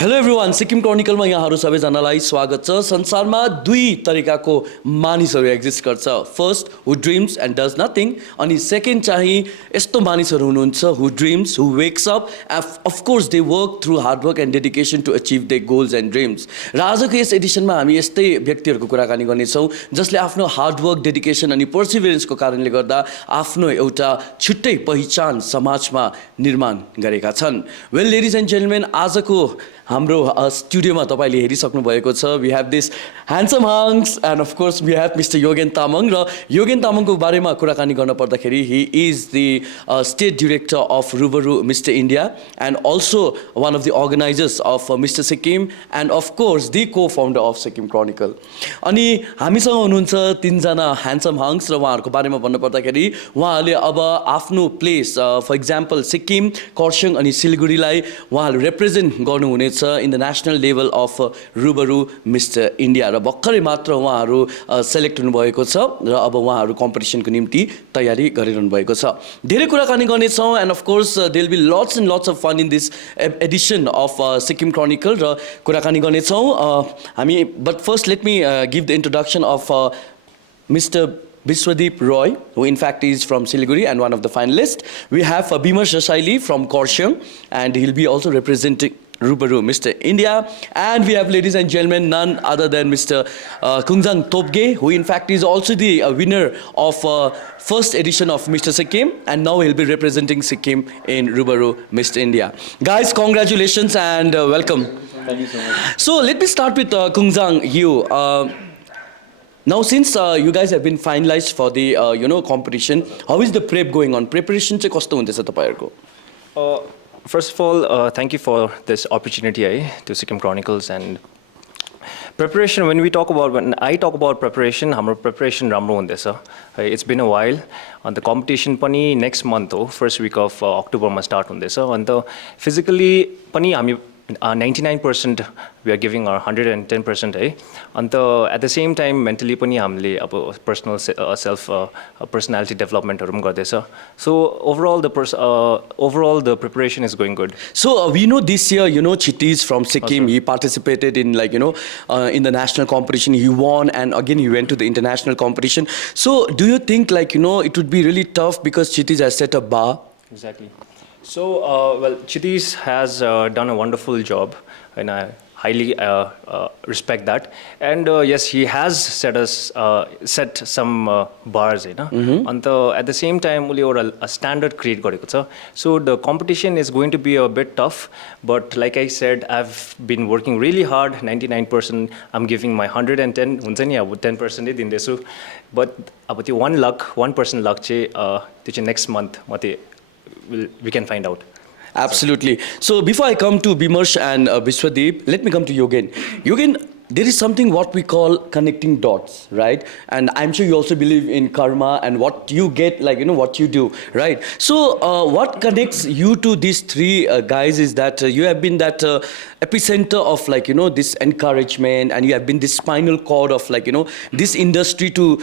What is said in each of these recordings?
Hello everyone, Sikkim Chronicle मा यहाँहरु सबैजनालाई स्वागत छ। संसारमा दुई तरिकाको मानिसहरु एक्जिस्ट गर्छ। First who dreams and does nothing, अनि सेकेन्ड चाहिँ यस्तो मानिसहरु हुनुहुन्छ who dreams, who wakes up, of course they work through hard work and dedication to achieve their goals and dreams. र आजको यस एडिसनमा हामी यस्तै व्यक्तिहरुको कुराकानी गर्नेछौं जसले आफ्नो हार्ड वर्क, डेडिकेसन अनि पर्सिभरेन्सको कारणले गर्दा आफ्नो एउटा छुट्टै पहिचान समाजमा निर्माण गरेका छन्। वेल लेडिज एन्ड जेन्टलमेन, आजको हाम्रो स्टुडियोमा तपाईले हेरिसक्नु भएको छ। We have this handsome hunks and of course we have mister Yogen Tamang. र योगेन तामाङको बारेमा कुराकानी गर्न पर्दाखेरि he is the state director of Rubaru mister India and also one of the organizers of mister Sikkim and of course the co founder of Sikkim chronicle. अनि हामीसँग हुनुहुन्छ तीनजना handsome हङ्स र उहाँहरूको बारेमा भन्नु पर्दाखेरि उहाँहरूले अब आफ्नो place for example Sikkim, Kurseong अनि सिलिगुडीलाई उहाँहरूले रिप्रेजेन्ट गर्नुहुनेछ in the national level of Rubaru mister India. र भर्खरै मात्र उहाँहरू सेलेक्ट हुनुभएको छ र अब उहाँहरू कम्पिटिसनको निम्ति तयारी गरिरहनु भएको छ। धेरै कुराकानी गर्नेछौँ and of course there will be lots and lots of fun in this edition of Sikkim chronicle र कुराकानी गर्नेछौँ हामी। But first let me give the introduction of mister Biswajeet Roy, who in fact is from Siliguri and one of the finalists. We have Bimersh Rasaily from Kurseong, and he'll be also representing Rubaru Mr. India. And we have, ladies and gentlemen, none other than Mr. Kunzang Topgay, who in fact is also the winner of first edition of Mr. Sikkim, and now he'll be representing Sikkim in Rubaru Mr. India. Guys, congratulations and welcome. Thank you so much. So let me start with Kunzang, you. Now, since you guys have been finalized for the competition, how is the prep going on? Preparation चाहिँ कस्तो हुँदैछ तपाईहरुको? First of all, thank you for this opportunity to Sikkim Chronicles and preparation. When I talk about preparation, हाम्रो preparation राम्रो हुँदैछ. It's been a while. And the competition पनि next month हो, first week of October मा start हुँदैछ. And the physically पनि हामी 99% we are giving our 110% and at the same time mentally पनि हामीले अब personal self personality development हरू पनि गर्दैछ. So overall the preparation is going good. So we know this year Chittis from Sikkim, he participated in in the national competition, he won, and again he went to the international competition. So do you think it would be really tough because Chittis has set a bar? Exactly. So, well, Chittis has done a wonderful job, and I highly respect that. And yes, he has set some bars, and at the same time, a standard create gareko cha. So the competition is going to be a bit tough, but like I said, I've been working really hard. 99%, I'm giving my 110. हुन्छ नि अब 10% दिँदैछु. But अब त्यो 1% luck चाहिँ त्यो चाहिँ next month we can find out. Absolutely. So before I come to Bimersh and Biswajeet, let me come to Yogan. Yogan, there is something what we call connecting dots, right? And I'm sure you also believe in karma and what you get, what you do, right? So what connects you to these three guys is that you have been that epicenter of this encouragement, and you have been this spinal cord of this industry to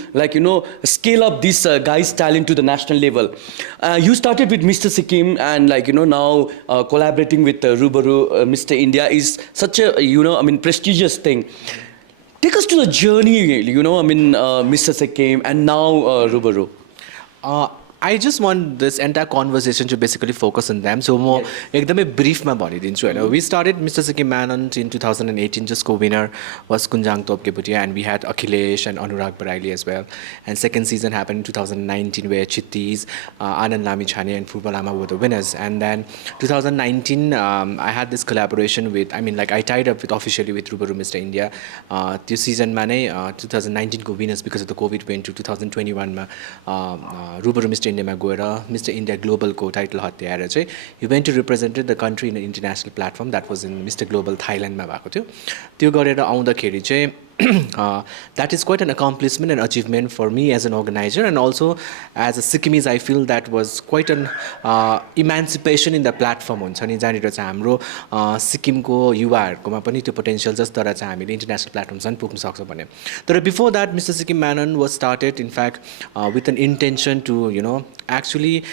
scale up this guys' talent to the national level. You started with Mr. Sikkim, and now collaborating with Rubaru Mr. India is such a prestigious thing. Take us to the journey, Mr. Sikkim and now Rubaru. I just want this entire conversation to basically focus on them. So more ekdamai brief ma bhanidinchu Hahn. We started Mr. Sikkim Manhunt in 2018. Just co-winner was Kunzang Topgay Bhutia, and we had Akhilesh and Anurag Baraili as well. And second season happened in 2019 where Chittis, Anand Lamichhane and Furbal were the winners. And then 2019 I had this collaboration with, I tied up officially with Rubaru Mr. India. This season ma nai 2019 ko winners because of the COVID went to 2021 ma Rubaru Mr. India मा गएर Mr. India Global को title हत्याएर चाहिँ he went to represent the country in an international platform that was in Mr. Global Thailand मा भएको थियो. त्यो गरेर आउँदाखेरि चाहिँ that is quite an accomplishment and achievement for me as an organizer, and also as a Sikkimese I feel that was quite an emancipation in the platform हुन्छ नि जहाँनिर चाहिँ हाम्रो सिक्किमको युवाहरुकोमा पनि त्यो पोटेन्शियल जस्तो र चाहिँ हामीले इन्टरनेशनल प्लेटफर्मसम्म पुग्न सक्छ भने. तर before that Mr. Sikkim Manhunt was started in fact with an intention to actually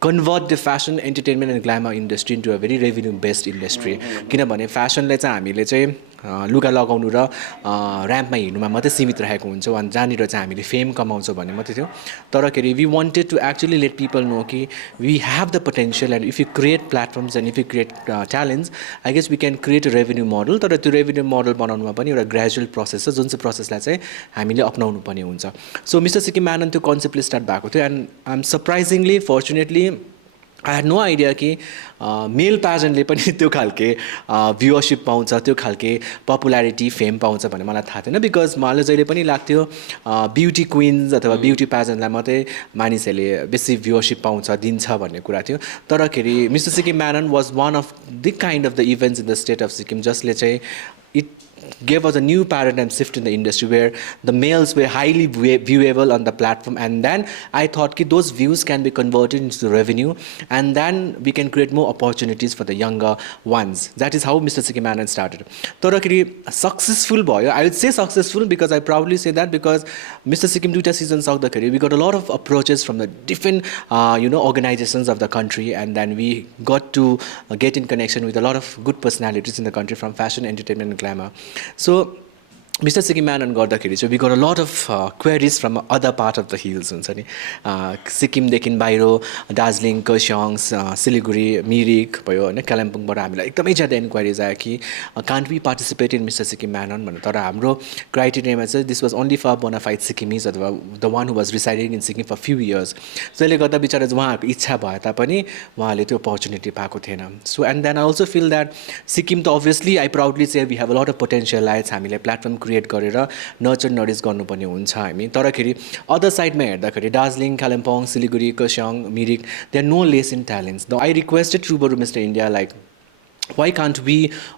convert the fashion, entertainment and glamour industry into a very revenue based industry. किनभने फ्यासनले चाहिँ हामीले चाहिँ लुगा लगाउनु र र्याम्पमा हिँड्नुमा मात्रै सीमित रहेको हुन्छ अनि जहाँनिर चाहिँ हामीले फेम कमाउँछौँ भन्ने मात्रै थियो तर खेरि we wanted to actually let people know कि we have the potential and if you create platforms and if you create talents I guess we can create a revenue model तर त्यो रेभेन्यू मोडल बनाउनुमा पनि एउटा gradual process छ जुन चाहिँ प्रोसेसलाई चाहिँ हामीले अपनाउनु पर्ने हुन्छ सो मिस्टर सिक्किम म्यानन त्यो कन्सेप्टले स्टार्ट भएको थियो and I am surprisingly fortunately I had no idea कि मेल प्याजेन्टले पनि त्यो खालके भ्युवरसिप पाउँछ त्यो खालके पपुल्यारिटी फेम पाउँछ भन्ने मलाई थाहा थिएन बिकज मलाई जहिले पनि लाग्थ्यो ब्युटी क्विन्स अथवा ब्युटी प्याजेन्टलाई मात्रै मानिसहरूले बेसी भ्युवरसिप पाउँछ दिन्छ भन्ने कुरा थियो तर खेरि मिस्टर सिक्किम म्यानन was one of the kind of the events in the state of Sikkim जसले चाहिँ it gave us a new paradigm shift in the industry where the males were highly viewable on the platform and then I thought that those views can be converted into revenue and then we can create more opportunities for the younger ones. That is how Mr. Sikkim Anand started. Torakiri successful boy. I would say successful because I proudly say that because Mr. Sikkim duta season saukdakari we got a lot of approaches from the different organizations of the country and then we got to get in connection with a lot of good personalities in the country from fashion, entertainment and glamour. So Mr. Sikkim Anand गर्दाखेरि चाहिँ we got a lot of queries from other part of the hills हुन्छ नि सिक्किमदेखि बाहिर दार्जिलिङ कर्सियङ सिलिगुडी मिरिक भयो होइन कालिम्पोङबाट हामीलाई एकदमै ज्यादा इन्क्वायरिज आयो कि can't we participate in Mister Sikkim म्यानन भनेर तर हाम्रो क्राइटेरियामा चाहिँ this was only for bona fide Sikkimese अथवा the one who was residing in Sikkim for few years त्यसले गर्दा बिचरा उहाँहरूको इच्छा भए तापनि उहाँले त्यो अपर्च्युनिटी पाएको थिएन so and then I also feel that Sikkim त obviously I proudly say we have a lot of potential आइट्स हामीले प्लेटफर्म क्रिएट गरेर नर्चर नरिच गर्नुपर्ने हुन्छ हामी तर खेरि अदर साइडमा हेर्दाखेरि Darjeeling Kalimpong Siliguri Kurseong Mirik they are no less in talents the I requested Rubaru mister India like why can't we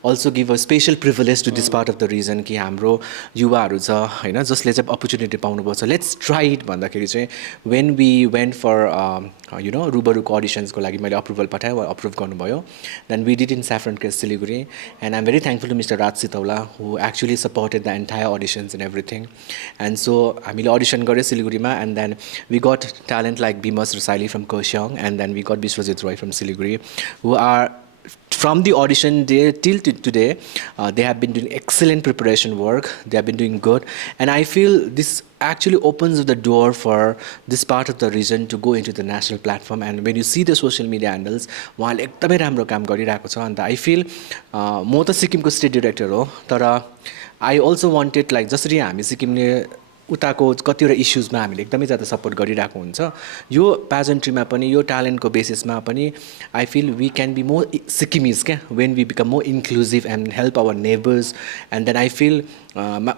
also give a special privilege to this part of the region कि हाम्रो युवाहरू छ हैन जसले चाहिँ अपर्च्युनिटी पाउनुपर्छ लेट्स ट्राई इट भन्दाखेरि चाहिँ when we went for रुबरुको अडिसन्सको लागि मैले अप्रुभल पठाएँ अप्रुभ गर्नुभयो then we did in Saffron Crest Siliguri and I'm very thankful to Mr. Raj Sitaula who actually supported the entire auditions and everything and so हामीले audition गरे सिलिगुडीमा and then we got talent like Bimersh Rasaily from Kurseong and then we got Biswajeet from Siliguri who are from the audition day till today they have been doing excellent preparation work they have been doing good and I feel this actually opens the door for this part of the region to go into the national platform and when you see the social media handles उहाँले एकदमै राम्रो काम गरिरहेको छ अन्त आई fill म त सिक्किमको स्टेट डिरेक्टर हो तर आई अल्सो वान्टेड लाइक जसरी हामी सिक्किमले उताको कतिवटा इस्युजमा हामीले एकदमै ज्यादा सपोर्ट गरिरहेको हुन्छ यो प्याजेन्ट्रीमा पनि यो ट्यालेन्टको बेसिसमा पनि I feel we can be more Sikkimese क्या when we become more inclusive and help our neighbours and then I feel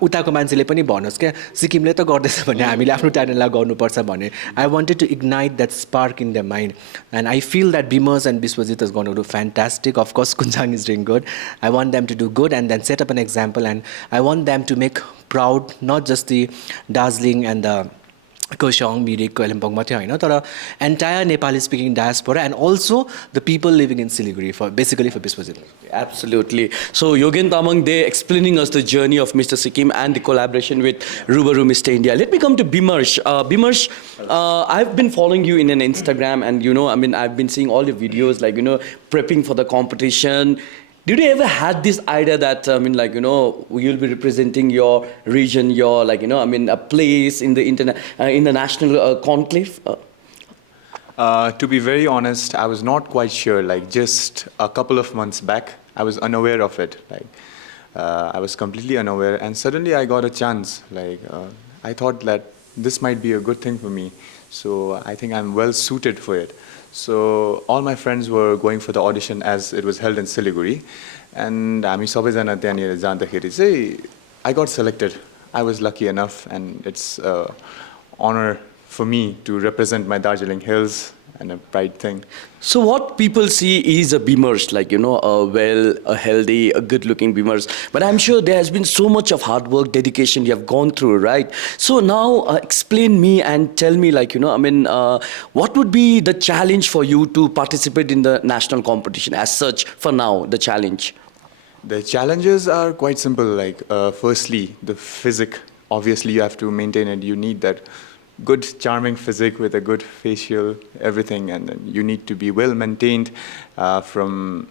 उताको मान्छेले पनि भन्नुहोस् क्या सिक्किमले त गर्दैछ भने हामीले आफ्नो ट्यालेन्टलाई गर्नुपर्छ भने I wanted to ignite that spark in the mind and I feel that बिमर्स and Biswajit is going to do fantastic of course Kunzang is doing good I want them to do good and then set up an example and I want them to make proud not just the Darjeeling and the Kurseong, Mirik, Kalimpong मात्रै हैन तर entire Nepali speaking diaspora and also the people living in Siliguri for basically for Biswajeet. Absolutely. So Yougan Tamang, they explaining us the journey of Mr. Sikkim and the collaboration with Rubaru Mr. India. Let me come to Bimersh. Bimersh, I've been following you in an Instagram and I've been seeing all your videos like prepping for the competition. Did you ever had this idea that you'll be representing your region, your a place in the in the national conclave? To be very honest, I was not quite sure. Like just a couple of months back, I was unaware of it. I was completely unaware, and suddenly I got a chance. I thought that this might be a good thing for me. So I think I'm well suited for it. So all my friends were going for the audition as it was held in Siliguri, and I got selected. I was lucky enough, and it's an honor for me to represent my Darjeeling Hills and a pride thing. So what people see is a Bimersh, a healthy, a good-looking Bimersh. But I'm sure there has been so much of hard work, dedication you have gone through, right? So now explain me and tell me, what would be the challenge for you to participate in the national competition as such for now, the challenge? The challenges are quite simple. Firstly, the physique. Obviously, you have to maintain it. You need that good, charming physique with a good facial, everything, and then you need to be well maintained from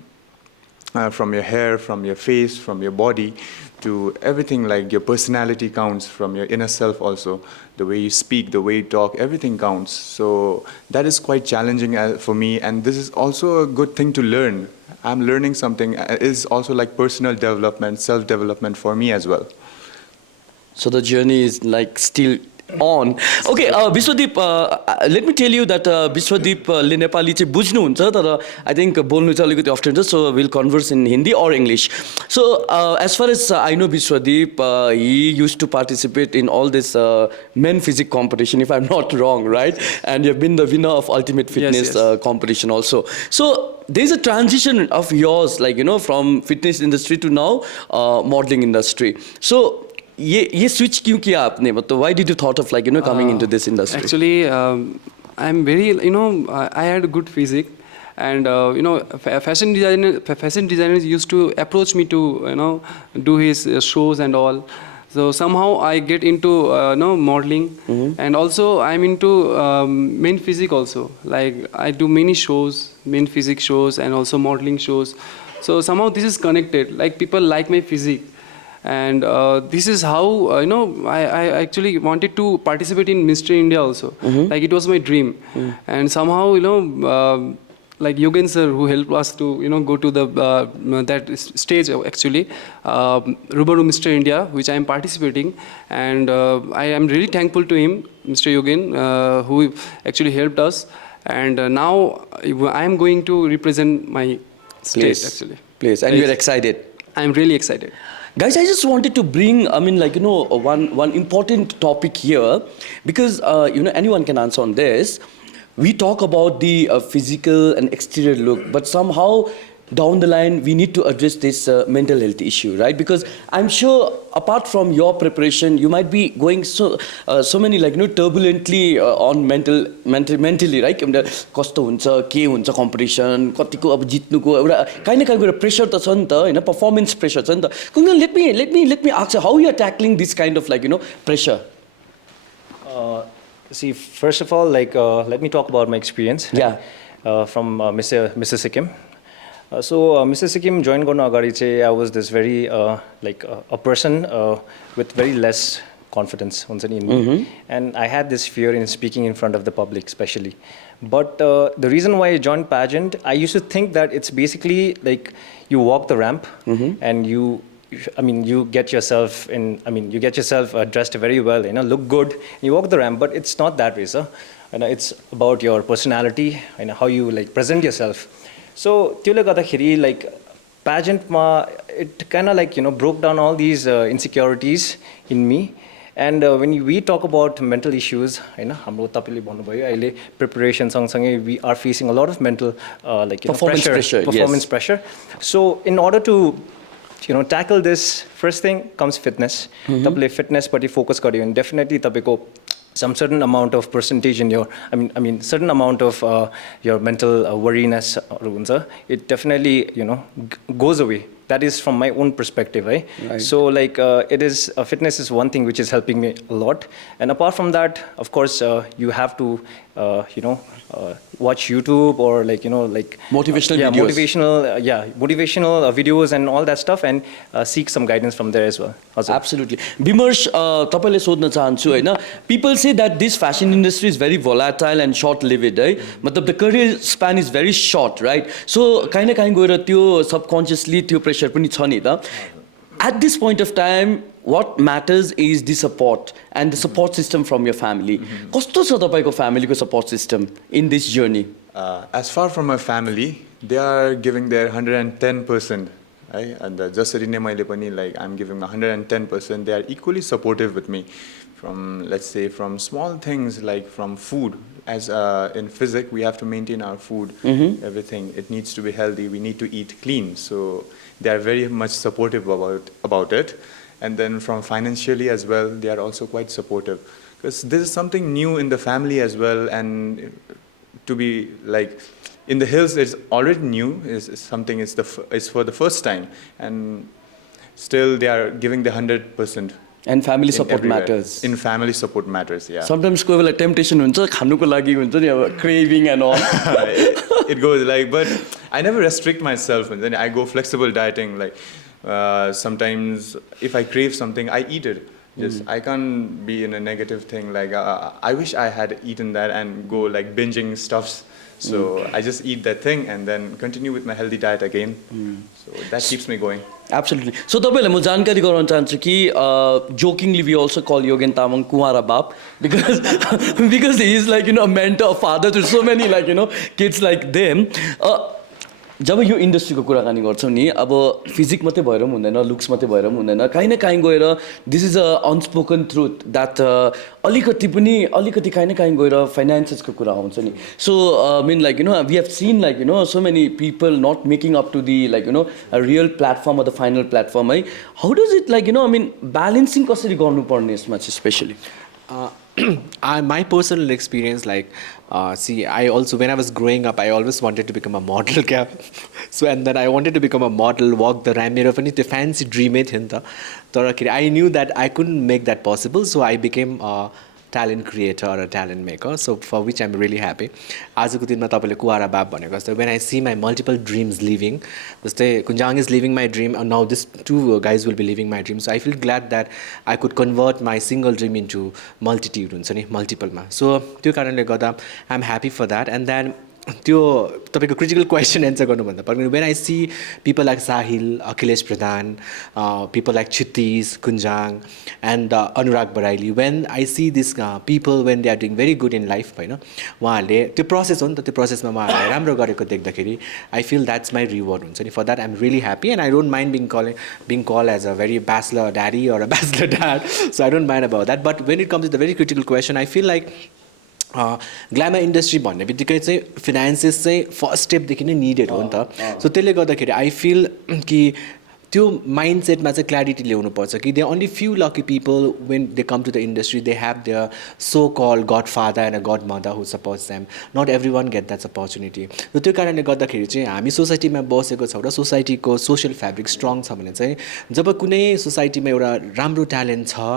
your hair, from your face, from your body, to everything. Like your personality counts, from your inner self also. The way you speak, the way you talk, everything counts. So that is quite challenging for me, and this is also a good thing to learn. I'm learning something. It is also like personal development, self-development for me as well. So the journey is like still on. Okay, Biswadeep, let me tell you that Biswadeep le Nepali चाहिँ बुझ्नुहुन्छ तर I think बोल्नु चाहिँ अलिकति अप्ठ्यारो हुन्छ, so we'll converse in Hindi or English. So as far as I know Biswadeep, he used to participate in all this men physique competition, if I'm not wrong, right? And you've been the winner of Ultimate Fitness competition also. So there's a transition of yours, like, you know, from fitness industry to now modeling industry. So ये switch क्यों किया आपने, मतलब why did you thought of, like, you know, coming into this industry? Actually, I'm very, you know, I had a good physique, and you know, fashion designers used to approach me to, you know, do his shows and all. So somehow I get into you know, modeling, and also I'm into men physique also. Like I do many shows, men physique shows, and also modeling shows. So somehow this is connected. Like people like my physique. And this is how, you know, I actually wanted to participate in Mr. India also. Like it was my dream. And somehow, you know, like Yougan sir, who helped us to, you know, go to the that stage actually, Rubaru Mr. India, which I am participating. And I am really thankful to him, Mr. Yougan, who actually helped us. And now I am going to represent my state actually. Place. And you're excited? I'm really excited. Guys, I just wanted to bring, I mean, like, you know, one important topic here, because, you know, anyone can answer on this. We talk about the physical and exterior look, but somehow down the line, we need to address this mental health issue, right? Because I'm sure, apart from your preparation, you might be going so many, like, you know, turbulently on mentally, right? कस्तो हुन्छ, के हुन्छ competition, कतिको अब जित्नुको एउटा kind of pressure त छ नि त, हैन, performance pressure छ नि त. Kunzang, let me ask you, how you are tackling this kind of, like, you know, pressure? See, first of all, like, let me talk about my experience. Yeah. From Mr. Sikkim. So Mr. Sikkim joined Gorna Agari, I was this very, like, a person with very less confidence in me. And I had this fear in speaking in front of the public, especially. But the reason why I joined pageant, I used to think that it's basically like you walk the ramp and you get yourself dressed very well, you know, look good, you walk the ramp, but it's not that way, sir. And it's about your personality and how you, like, present yourself. So, like, pageant, it kind of, like, you know, broke down all these insecurities in me. And when we talk about mental issues, you know, preparation, we are facing a lot of mental, like, you know, performance pressure. So, in order to, you know, tackle this, first thing comes fitness. Fitness, but you focus kariyo, and definitely some certain amount of percentage in your, certain amount of your mental worriness, it definitely, you know, goes away. That is from my own perspective, right? So, like, fitness is one thing which is helping me a lot. And apart from that, of course, you have to, you know, watch YouTube or, like, you know, like motivational videos. Motivational videos and all that stuff, and seek some guidance from there as well. Absolutely. Bimersh, तपाईले सोध्न चाहन्छु हैन, people say that this fashion industry is very volatile and short-lived, right? मतलब the career span is very short, right? So kind गएर त्यो subconsciously त्यो pressure पनि छ नि त. At this point of time, what matters is the support and the support system from your family. कस्तो छ तपाईको family को support system in this journey? As far from my family, they are giving their 110%. Right? And just like, I'm giving 110%. They are equally supportive with me. From, let's say, from small things like from food. As in physics, we have to maintain our food, everything. It needs to be healthy. We need to eat clean. So they are very much supportive about it. And then from financially as well, they are also quite supportive. Because this is something new in the family as well. And to be like, in the hills, it's already new. It's something. It's for the first time, and still they are giving the 100% And family in support everywhere. matters. In family support matters, yeah. Sometimes कोही बेला temptation हुन्छ खानुको लागि हुन्छ नि अब craving and all It goes like, but I never restrict myself, and then I go flexible dieting. Like sometimes if I crave something, I eat it. Just I can't be in a negative thing. Like I wish I had eaten that and go like binging stuffs. So I just eat that thing and then continue with my healthy diet again. So that keeps me going. Absolutely. So तपाईँलाई म जानकारी गराउन चाहन्छु कि jokingly we also call Yougan Tamang Kuara Bap because he is like a mentor, a father to so many kids like them. जब यो इन्डस्ट्रीको कुराकानी गर्छौँ नि अब फिजिक मात्रै भएर पनि हुँदैन लुक्स मात्रै भएर पनि हुँदैन काहीँ न काहीँ गएर this is a unspoken truth that अलिकति काहीँ न काहीँ गएर फाइनेन्सेसको कुरा आउँछ नि so mean like we have seen like so many people not making up to the like real platform of the final platform है how does it like I mean balancing कसरी गर्नुपर्ने यसमा चाहिँ specially my personal experience, like, see, I also, when I was growing up, I always wanted to become a model. So, and then I wanted to become a model, walk the ramp. मेरो पनि त्यो fancy dream थियो नि त तर I knew that I couldn't make that possible, so I became a talent creator or a talent maker, so for which I'm really happy. आजको दिनमा तपाईले कुवारा बाप भनेको जस्तो when I see my multiple dreams leaving, जस्तै Kunzang is leaving my dream and now this two guys will be leaving my dream, so I feel glad that I could convert my single dream into multitude हुन्छ नि multiple मा so त्यो कारणले गर्दा I'm happy for that. And then त्यो तपाईको critical question answer गर्नुभन्दा पर्ने when I see people like Sahil, Akhilesh Pradhan, people like Chittis, Kunzang and Anurag Baraili, when I see these people when they are doing very good in life हैन उहाँहरुले त्यो process हो नि त त्यो प्रोसेसमा उहाँहरुले राम्रो गरेको देख्दाखेरि I feel that's my reward हुन्छ नि for that I'm really happy and I don't mind being called as a very bachelor daddy or a bachelor dad, so I don't mind about that. But when it comes to the very critical question, I feel like glamour industry भन्ने बित्तिकै चाहिँ फिनान्सेस चाहिँ first स्टेपदेखि नै needed हो नि त सो त्यसले गर्दाखेरि आई फिल कि त्यो माइन्डसेटमा चाहिँ क्ल्यारिटी ल्याउनुपर्छ कि they only few lucky people when they come to the industry they have their so called godfather and a godmother who supports them not every one gets that's opportunity र त्यो कारणले गर्दाखेरि चाहिँ हामी सोसाइटीमा बसेको छौँ र सोसाइटीको सोसियल फेब्रिक स्ट्रङ छ भने चाहिँ जब कुनै सोसाइटीमा एउटा राम्रो ट्यालेन्ट छ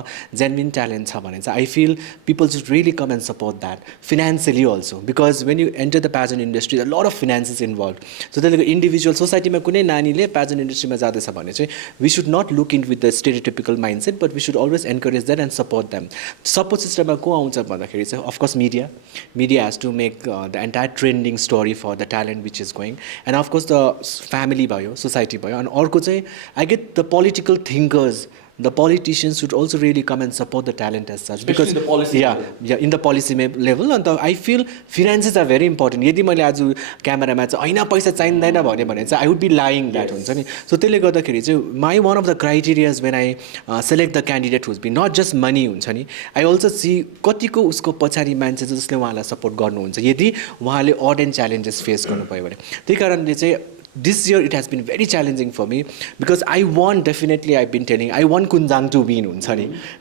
जेन्युन ट्यालेन्ट छ भने चाहिँ I feel people should really come and support that financially also because when you enter the passion industry the lot of finances involve so त्यसले इन्डिभिजुअल सोसाइटीमा कुनै नानीले प्याजन इन्डस्ट्रीमा जाँदैछ भने चाहिँ we should not look into with the stereotypical mindset, but we should always encourage that and support them. Support system ma ko auncha bhandakheri चाहिँ of course media has to make the entire trending story for the talent which is going, and of course the family bhayo society bhayo and अर्को चाहिँ I get the political thinkers, the politicians should also really come and support the talent as such, because in the policy in the policy level. And I feel finances are very important. यदि मैले आज क्यामेरामा चाहिँ हैन पैसा चाहिँदैन भने चाहिँ I would be lying that हुन्छ नि सो त्यसले गर्दाखेरि चाहिँ my one of the criterias when I select the candidate who's been not just money हुन्छ नि I also see कतिको उसको पछाडि मान्छे जसले उहाँलाई सपोर्ट गर्नुहुन्छ यदि उहाँले अड एन्ड च्यालेन्जेस फेस गर्नुभयो भने त्यही कारणले चाहिँ this year it has been very challenging for me because I want, definitely I've been telling, I want Kunzang to win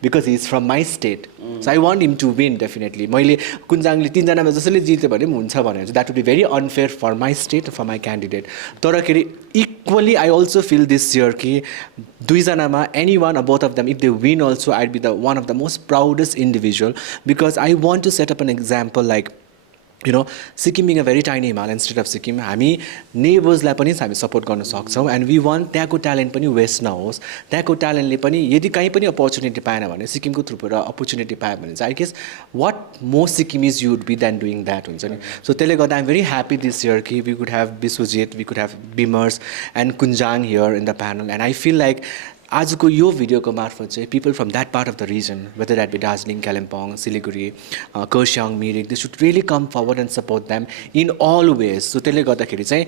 because he's from my state. So I want him to win definitely. मैले कुन्जाङले तीनजनामा जसले जित्यो भने पनि हुन्छ भनेर that would be very unfair for my state, for my candidate. तर equally I also feel this year कि दुईजनामा anyone or both of them if they win also I'd be the one of the most proudest individual because I want to set up an example like Sikkim being a very tiny Himalayan state of Sikkim, हामी नेबर्सलाई पनि हामी support गर्न सक्छौँ and we want त्यहाँको talent पनि waste नहोस् त्यहाँको ट्यालेन्टले पनि यदि कहीँ पनि अपर्च्युनिटी पाएन भने सिक्किमको थ्रुबाट अपर्च्युनिटी पायो भने चाहिँ I guess what most Sikkimese would be then doing that हुन्छ नि सो त्यसले गर्दा I'm very happy this year कि we could have Biswajit we could have बिमर्स and Kunzang here in the panel and I feel like आजको यो भिडियोको मार्फत चाहिँ people from that part of the region whether that be Darjeeling Kalimpong Siliguri Kurseong Mirik they should really come forward and support them in all ways so त्यसले गर्दाखेरि चाहिँ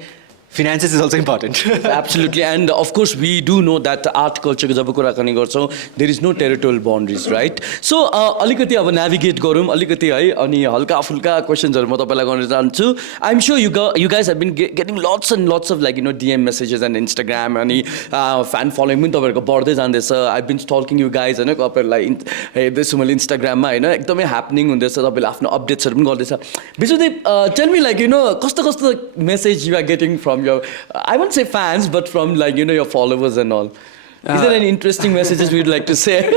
finances is also important. Absolutely, and of course we do know that art culture को जब कुराकानी गर्छौं there is no territorial boundaries, right? So अलिकति अब navigate गरौँ अलिकति है अनि हल्का फुल्का क्वेशन्सहरु म तपाईलाई गर्न चाहन्छु. I'm sure you guys have been getting lots and lots of like DM messages and Instagram अनि fan following पनि तपाईहरुको बढ्दै जाँदैछ. I've been stalking you guys हैन तपाईहरुलाई यसो मैले इन्स्टाग्राममा हैन एकदमै ह्यापनिङ हुँदैछ तपाईले आफ्नो अपडेट्सहरु पनि गर्दैछ. Biswajeet, tell me like कस्तो message you are getting from your I won't say fans but from like your followers and all. Is there any interesting messages we'd like to say?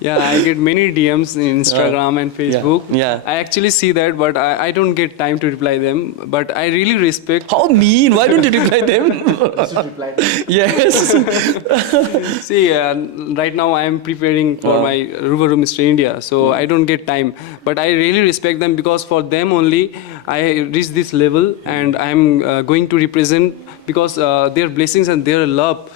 Yeah, I get many DMs in Instagram and Facebook. yeah. I actually see that, but I don't get time to reply them. But I really respect. How mean? Why don't you reply them? Yes. See, right now I am preparing for my Rubaru Mr. India, so I don't get time. But I really respect them because for them only I reached this level, and I am going to represent because their blessings and their love,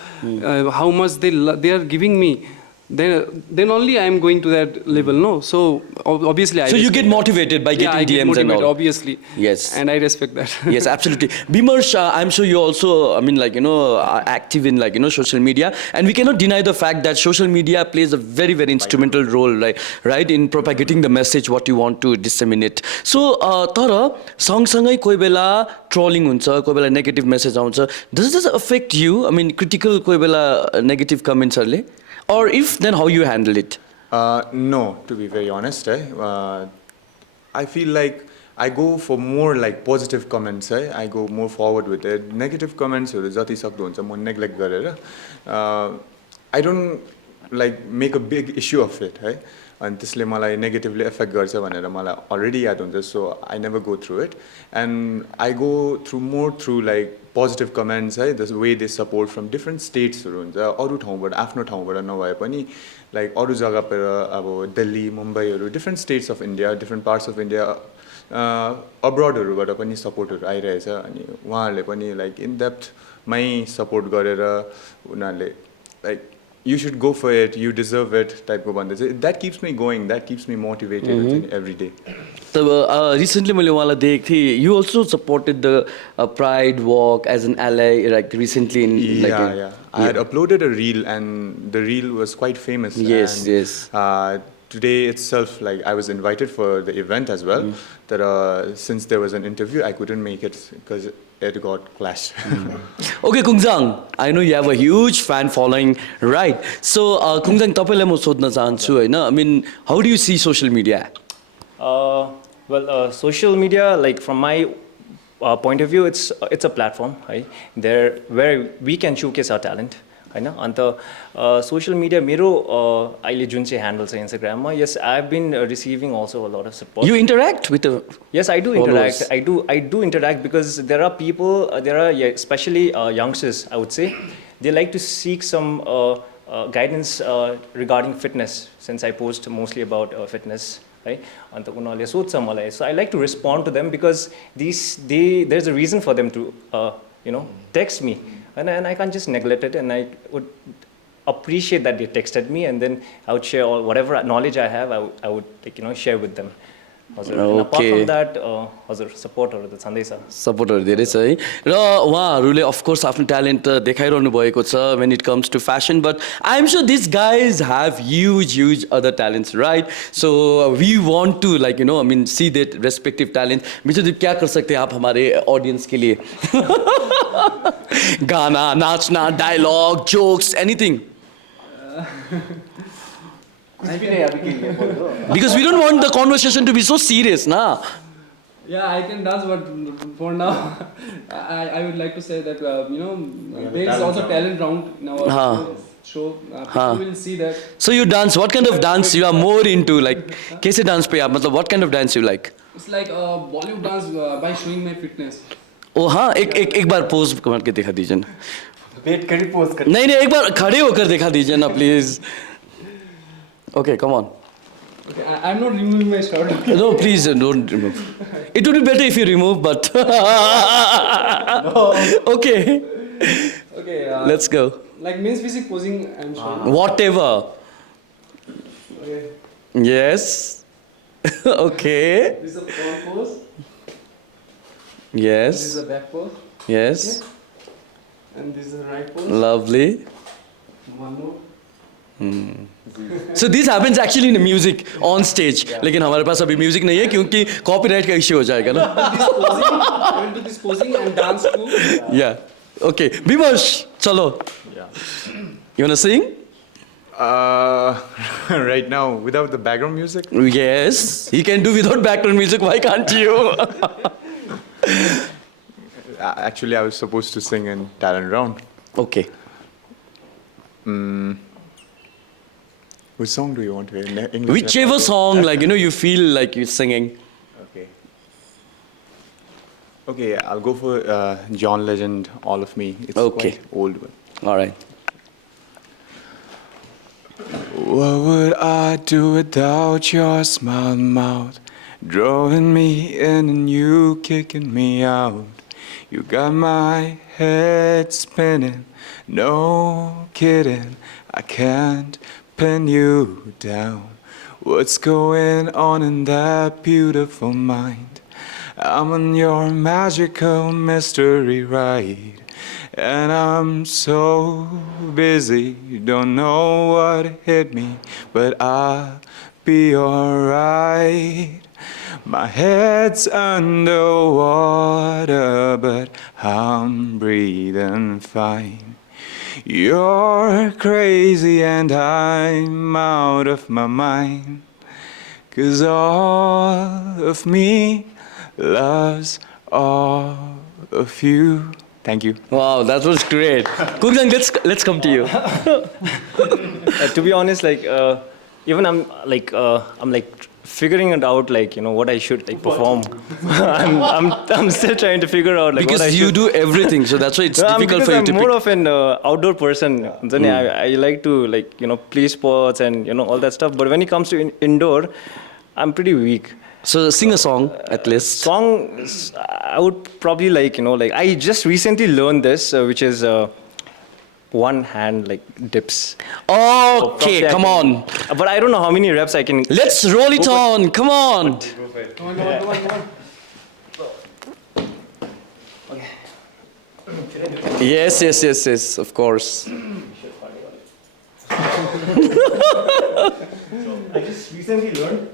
how much they are giving me. Then only I am going to that level, no? So obviously I So you respect get that. motivated by Yeah, getting I get DMs and motivated, all. obviously. Yes. And I respect that. Yes, absolutely. Bimersh, I'm sure you also, I mean, like, you know, are active in, like, you know, social media. And we cannot deny the fact that social media plays a very, very instrumental role, right, in propagating the message, what you want to disseminate. So, तर सँगसँगै कोही बेला trolling हुन्छ, कोही बेला negative message आउँछ. Does this affect you? I mean, critical कोही बेला negative कमेन्ट्सहरूले? Or if, then how you handle it? No, to be very honest, I feel like I go for more like positive comments. I go more forward with it. Negative comments, जति सक्दो हुन्छ म neglect गरेर. I don't like make a big issue of it. And त्यसले मलाई negatively affect गर्छ भनेर मलाई already याद हुन्छ. So I never go through it. And I go through more through like positive comments, the way they support from different states हुन्छ अरू ठाउँबाट आफ्नो ठाउँबाट नभए पनि like अरू जग्गाबाट अब Delhi मुम्बईहरू different states of India, different parts of India, abroadहरूबाट पनि सपोर्टहरू आइरहेछ अनि उहाँहरूले पनि like in depth मै सपोर्ट गरेर उनीहरूले like you should go for it, you deserve it type को भन्दै चाहिँ that keeps me going, that keeps me motivated every day. So recently मैले उहाँलाई देखेको थिएँ. You also supported the Pride Walk as an ally, like recently in Yeah. I had uploaded a reel and the reel was quite famous. Yes, and, yes. Today itself, like I was invited for the event as well. That since there was an interview, I couldn't make it because it got clashed. Okay, Kunzang, I know you have a huge fan following, right? So Kunzang, तपाईँलाई म सोध्न चाहन्छु हैन. I mean, how do you see social media? Well, social media, like from my point of view, it's a platform, right? There where we can showcase our talent, right? And social media, मेरो अहिले जुन चाहिँ handle छ Instagram, yes, I've been receiving also a lot of support. You interact with the Yes, I do followers. interact. I do interact because there are people, especially youngsters, I would say, they like to seek some guidance regarding fitness. Since I post mostly about fitness. Right? So I like to respond to them because there's a reason for them to text me, and I can't just neglect it, and I would appreciate that they texted me, and then I would share all whatever knowledge I have. I would share with them. And apart from that, supportहरू त छँदैछ. सपोर्टहरू धेरै छ है र उहाँहरूले of course आफ्नो talent देखाइरहनु भएको छ when it comes to fashion, but I'm sure these guys have huge other talents, right? So we want to see that respective talent. Biswajit क्या कर सकते हैं आप हमारे ऑडियंस के लिए? गाना, नाचना, dialogue, jokes, anything. Because we don't want the conversation to be so serious, na? Yeah, I can dance, but for now, I would like to say that there is also talent round in our show. People will see that. So you dance. What kind of dance you are more into? Like, कैसे dance पे आप? मतलब what kind of dance you like? It's like Bollywood dance by showing my fitness. ओ हाँ, एक बार pose करके दिखा दीजिए ना. वेट करी पोज कर. नहीं, एक बार खड़े होकर दिखा दीजिए ना, please. Okay, come on. Okay, I'm not removing my shirt. No, please don't remove. It would be better if you remove, but okay. Okay. Let's go. Like men's physique posing, I'm showing. Whatever. Okay. Yes. Okay. This is a front pose. Yes. This is a back pose. Yes. Okay. And this is the right pose. Lovely. One more. So this happens actually in the music on stage. लेकिन हमारे पास अभी music नहीं है क्योंकि copyright का issue हो जाएगा ना. I will do this posing and dance too. Yeah. Okay. Bimersh, चलो. Yeah. You wanna sing? Right now, without the background music? Yes. He can do without background music. Why can't you? Actually, I was supposed to sing in talent round. Okay. Which song do you want to hear? English? Whichever song, like, you feel like you're singing. Okay. Okay, I'll go for John Legend, All of Me. It's Okay. quite old one. All right. What would I do without your smile mouth? Drawing me in and you kicking me out. You got my head spinning, no kidding. I can't pin you down. What's going on in that beautiful mind? I'm on your magical mystery ride. And I'm so busy, don't know what hit me, but I'll be alright. My head's underwater, but I'm breathing fine. You're crazy and I'm out of my mind, 'cause all of me loves all of you. Thank you. Wow, that was great. Kunzang, let's come to you. To be honest, like even I'm figuring it out, like what I should like perform. I'm still trying to figure out like what I Because you should. do everything, so that's why it's No, difficult because for you I'm to more pick. of an outdoor person. Then I like to like play sports and all that stuff. But when it comes to indoor, I'm pretty weak. So sing a song at least. Songs, I would probably like I just recently learned this, which is one hand like dips. Okay, Probably I come can- on. But I don't know how many reps I can. Let's roll it on. Come on. Yes, of course. I just recently learned.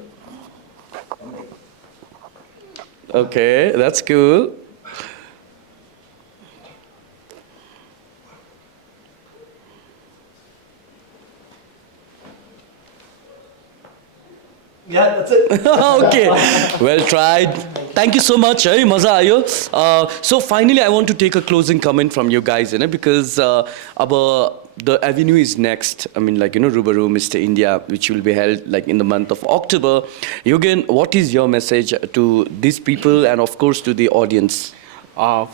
Okay, that's cool. Yeah, that's it. Okay, well tried. Thank you so much. Hey, maza aayo. So finally, I want to take a closing comment from you guys, because the avenue is next. I mean, like Rubaru Mr. India, which will be held like in the month of October. Yougan, what is your message to these people and of course to the audience?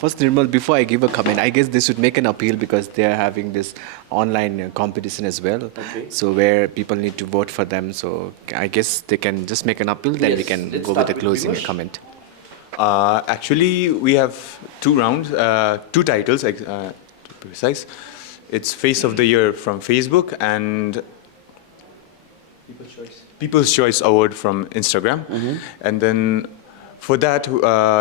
First, Nirmal, before I give a comment, I guess they should make an appeal because they are having this online competition as well. Okay. So where people need to vote for them. So I guess they can just make an appeal, then we Yes, can let's go with start the with closing Bimersh. comment. Actually, we have 2 rounds, 2 titles to be precise. It's Face of the Year from Facebook and People's Choice Award from Instagram. And then for that,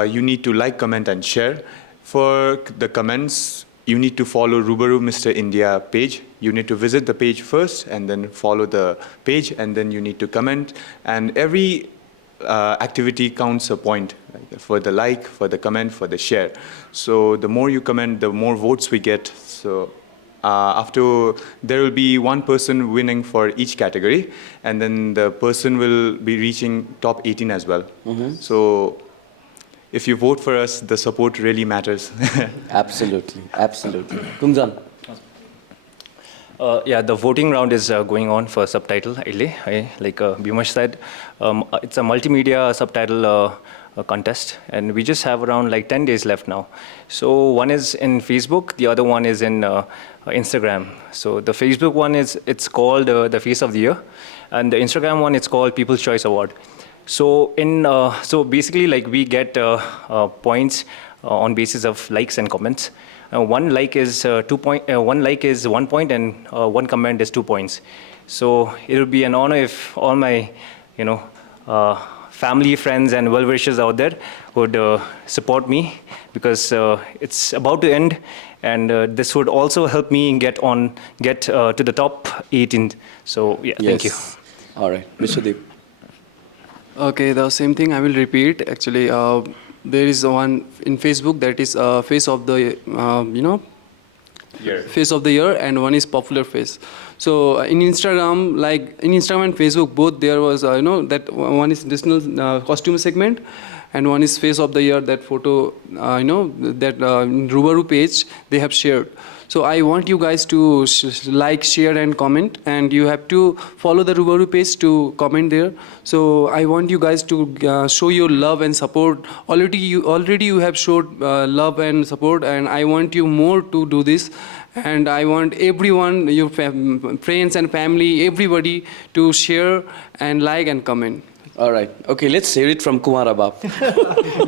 you need to like, comment, and share. For the comments, you need to follow Rubaru Mr. India page. You need to visit the page first and then follow the page, and then you need to comment. And every activity counts a point, like for the like, for the comment, for the share. So the more you comment, the more votes we get. So after, there will be one person winning for each category, and then the person will be reaching top 18 as well. So if you vote for us, the support really matters. Absolutely. Kunzang. Yeah, the voting round is going on for subtitle. Like Bimersh said, it's a multimedia subtitle contest, and we just have around like 10 days left now. So one is in Facebook, the other one is in Instagram. So the Facebook one it's called the Face of the Year, and the Instagram one it's called People's Choice Award. So so basically like we get points on basis of likes and comments. One like is 1 like is 1 point, and 1 comment is 2 points. So it would be an honor if all my family, friends, and well-wishers out there would support me, because it's about to end, and this would also help me get to the top 18. So yeah, thank you. All right, Mr. Deep. Okay, the same thing I will repeat. Actually, there is one in Facebook that is face of the face of the year, and one is popular face. So in Instagram, like in Instagram and Facebook, both there was that one is additional costume segment, and one is face of the year, that photo that Rubaru page they have shared. So I want you guys to like, share, and comment, and you have to follow the Rubaru page to comment there. So I want you guys to show your love and support. Already you have showed love and support, and I want you more to do this. And I want everyone, your friends and family, everybody to share and like and comment. All right. Okay, let's hear it from Kumar Abab.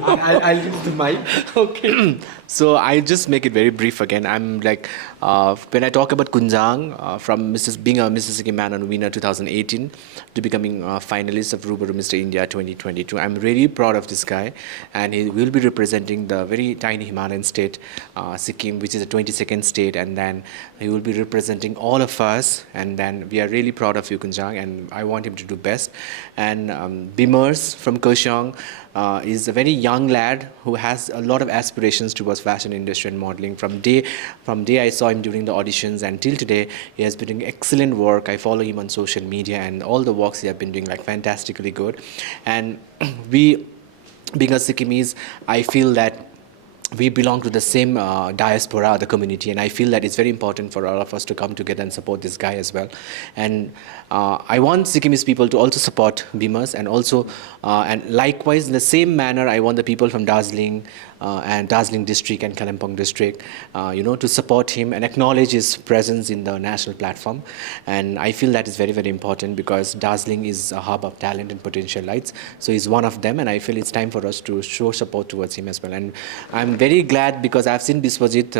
I'll use the mic. Okay. So I just make it very brief again. I'm like, when I talk about Kunzang, from being a Mr. Sikkim Manhunt winner 2018 to becoming a finalist of Rubaru Mr. India 2022, I'm really proud of this guy. And he will be representing the very tiny Himalayan state, Sikkim, which is the 22nd state. And then he will be representing all of us. And then we are really proud of you, Kunzang, and I want him to do best. And Bimersh from Kurseong is a very young lad who has a lot of aspirations towards fashion industry and modeling. From day I saw him during the auditions and till today, he has been doing excellent work. I follow him on social media and all the works he has been doing like fantastically good. And we, being a Sikkimese, I feel that we belong to the same diaspora, the community, and I feel that it's very important for all of us to come together and support this guy as well. And I want Sikkimese people to also support Bimersh, and also, and likewise, in the same manner, I want the people from Darjeeling and Darjeeling district and Kalimpong district, to support him and acknowledge his presence in the national platform. And I feel that is very, very important because Darjeeling is a hub of talent and potential lights. So he's one of them, and I feel it's time for us to show support towards him as well. And I'm very glad because I've seen Biswajeet,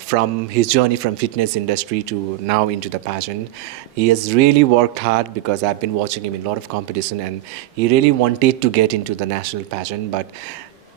from his journey from fitness industry to now into the pageant. He has really worked hard because I've been watching him in a lot of competition, and he really wanted to get into the national pageant, but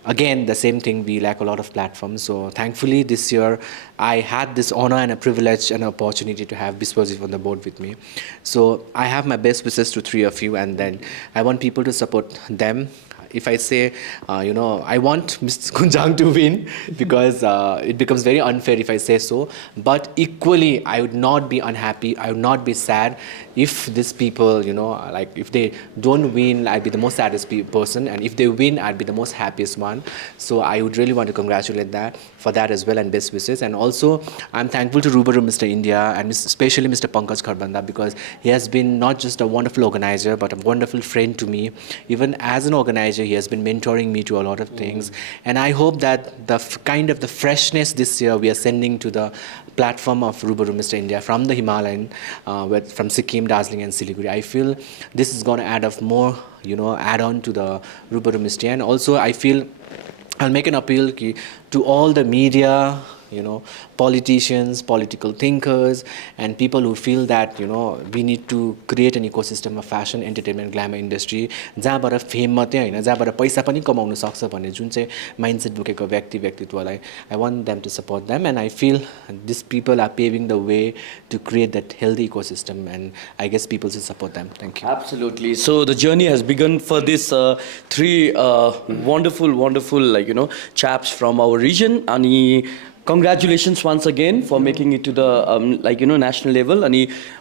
again, the same thing, we lack a lot of platforms. So thankfully this year, I had this honor and a privilege and opportunity to have Biswajeet on the board with me. So I have my best wishes to three of you, and then I want people to support them. If I say, I want Mr. Kunzang to win because it becomes very unfair if I say so. But equally, I would not be unhappy. I would not be sad if these people, like if they don't win, I'd be the most saddest person. And if they win, I'd be the most happiest one. So I would really want to congratulate for that as well, and best wishes. And also, I'm thankful to Rubaru Mr. India and especially Mr. Pankaj Kharbanda because he has been not just a wonderful organizer, but a wonderful friend to me. Even as an organizer, he has been mentoring me to a lot of things. And I hope that the kind of the freshness this year we are sending to the platform of Rubaru Mr. India from the Himalayan, from Sikkim, Darjeeling and Siliguri, I feel this is going to add up more, add on to the Rubaru Mr. And also I feel I'll make an appeal to all the media, politicians, political thinkers, and people who feel that, we need to create an ecosystem of fashion, entertainment, glamour industry, जहाँबाट fame मात्रै हैन, जहाँबाट पैसा पनि कमाउन सक्छ भन्ने जुन चाहिँ mindset बोकेको व्यक्तित्वलाई, I want them to support them, and I feel these people are paving the way to create that healthy ecosystem, and I guess people should support them. Thank you. Absolutely. So the journey has begun for this three wonderful, chaps from our region. And congratulations once again for making it to the national level. And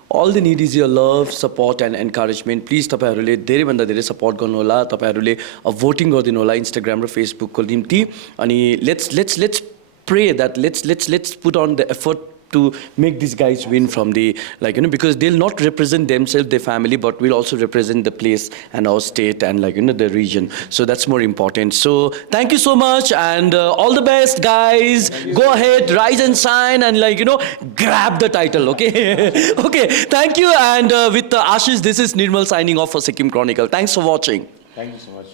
all they need is your love, support and encouragement. Please तपाईहरुले धेरै भन्दा धेरै support गर्नु होला. तपाईहरुले voting गरिदिनु होला Instagram र Facebook को निम्ति. अनि let's pray that let's put on the effort to make these guys win from the, because they'll not represent themselves, their family, but will also represent the place and our state and the region. So that's more important. So thank you so much and all the best, guys. Go ahead, rise and shine and grab the title, okay? Okay, thank you. And with Ashish, this is Nirmal signing off for Sikkim Chronicle. Thanks for watching. Thank you so much.